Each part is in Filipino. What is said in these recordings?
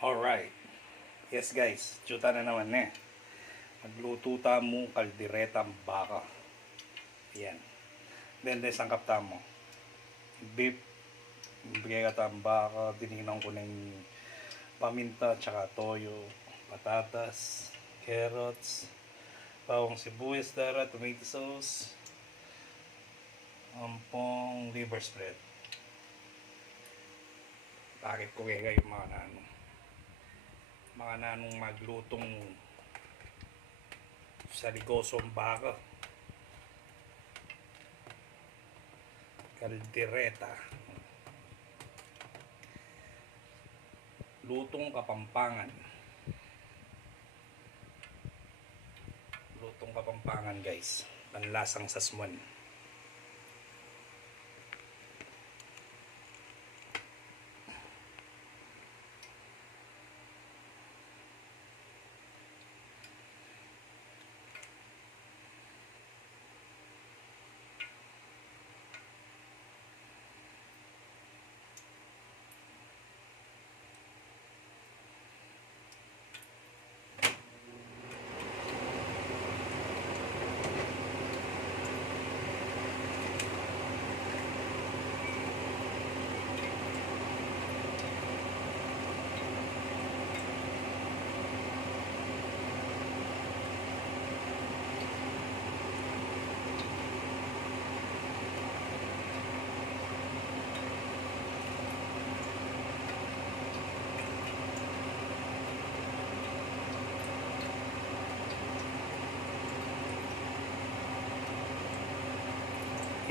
Alright. Yes guys, chuta na naman eh. Magluto mo kalderetang baka. Yan. Then sangkap mo. Beef. Bigay ka tang baka. Dininan ko ng paminta, tsaka toyo, patatas, carrots, bawang sibuyas dara, tomato sauce, ampong liver spread. Bakit ko kaya yung mga nanong maglutong sa ligosong baka, kaldereta, lutong kapampangan. Lutong kapampangan guys, panlasang sasmuan.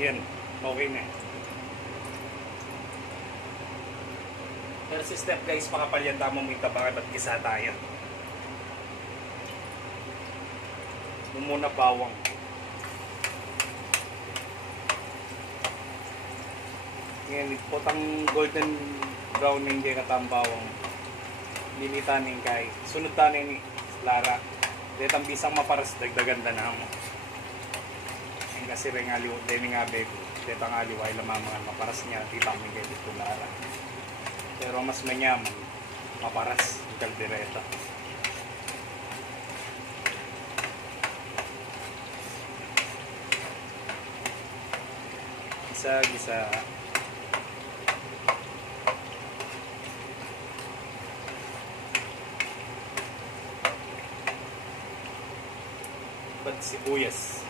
Yan, okay na. Pero si step guys, makapalyan tamo mo itabakit at gisa tayo. Muna bawang. Yan, potang golden brown ng hindi katang bawang. Lilitanin kay. Sunod tanin ni Lara. Detang bisang maparas, dagdagan na mo. Kasi rin aliw, deni nga bego, detang aliw ay lamamangan maparas niya, kita mo yung dito Lara. Pero mas manyaman, maparas, yung kaldereta. Gisa-gisa. Ba't sibuyas?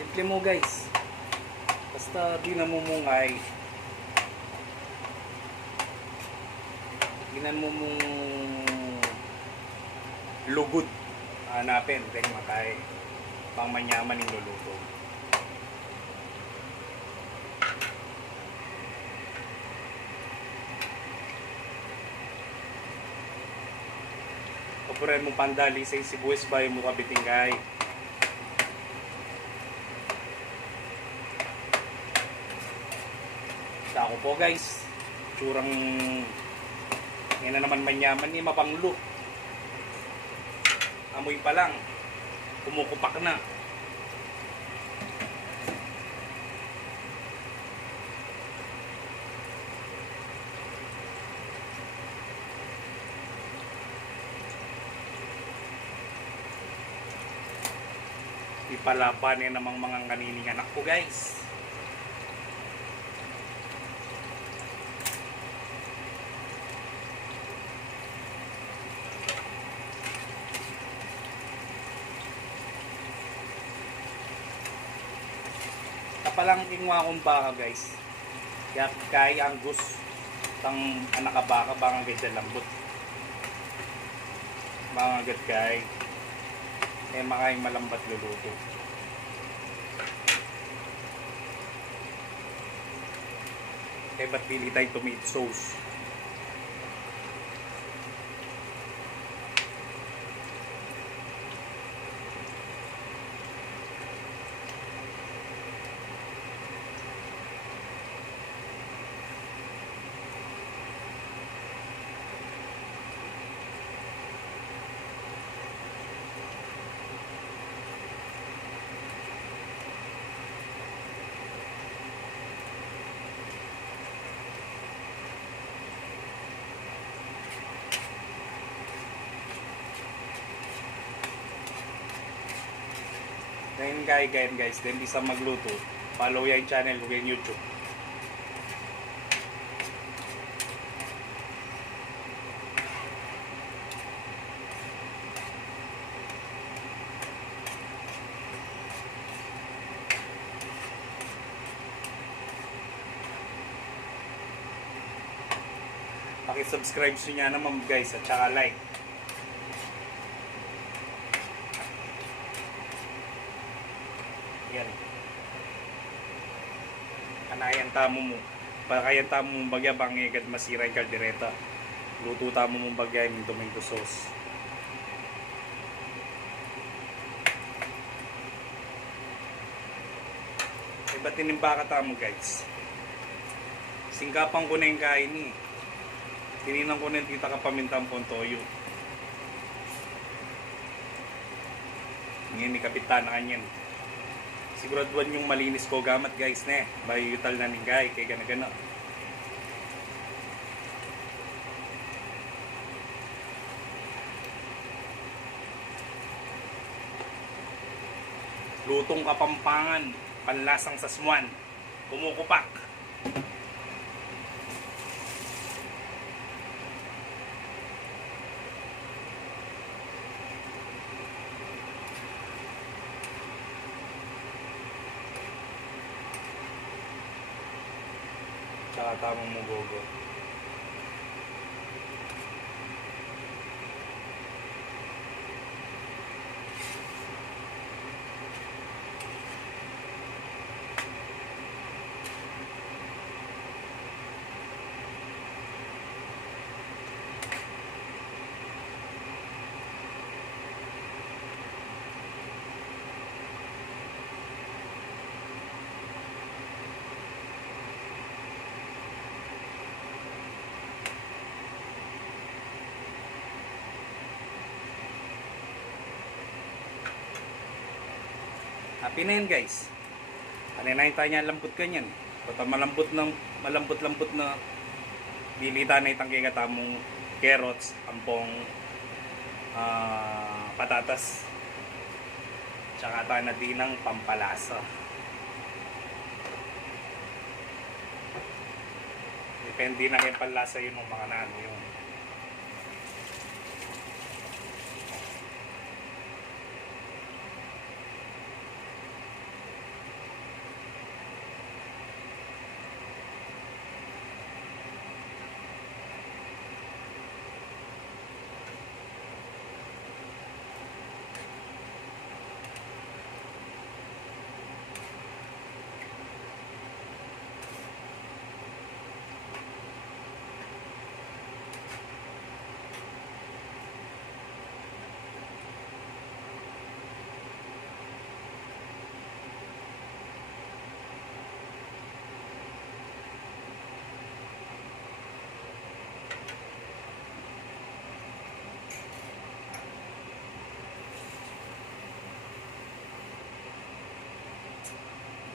Simple mo guys. Basta di namumungay. Ginan mo mong lugod. Hanapin. Then makay pang manyaman yung luluto. Papuray mong pandali sa sibuyas ba yung mukha bitingay. Ako po guys, tsurang yan na naman manyaman ni mapanglo. Amoy pa lang, kumukupak na. Ipalaban yan namang mga kanining anak ko guys. Kapalang kingwa akong baka guys. Kaya Angus tang anak ka baka bang agad lambot. Bang agad kay makay malambat luluto. Ba't pili tayo tomato sauce? Then guys, then bisa magluto. Follow yung channel ko yung YouTube. Paki-subscribe nyo naman guys at saka like. Yan. Kanayan tamo mo. Pakayan tamo mong bagya bang agad masira yung kaldereta. Luto tamo mong bagya yung tomato sauce. Iba tinimba ka tamo guys. Singkapan ko na yung kain eh. Tininan ko na yung tita kapamintang pontoyo. Ngayon ni Kapitana kanyan. Siguraduhan yung malinis ko gamat guys ne. Bayutal na ning gay kay gana-gana. Lutong Kapampangan, panlasang sasmuan. Kumukupak. Tsaka tamang mugogo. Happy na yun guys. Kaninahin tayo niya lambot kanyan. Bata malambot na dilita na itang kikatamong carrots, ampong patatas. Tsaka tayo na dinang pampalasa. Depende na yung palasa yun ng mga nano yung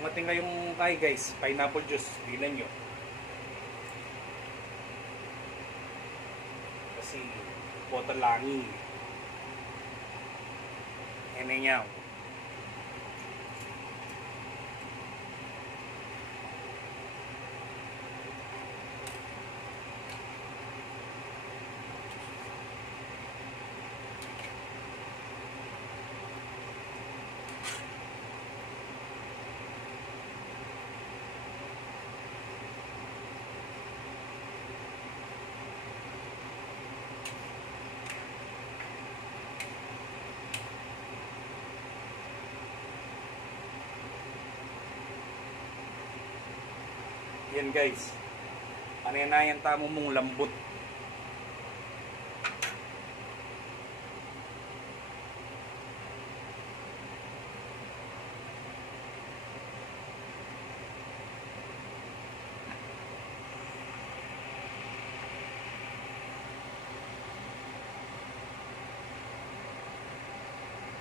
Mating kayong kay guys, pineapple juice, bilan nyo. Kasi, bottle langi. Ene nyaw. Yan guys. Paninayan tamo mong lambot.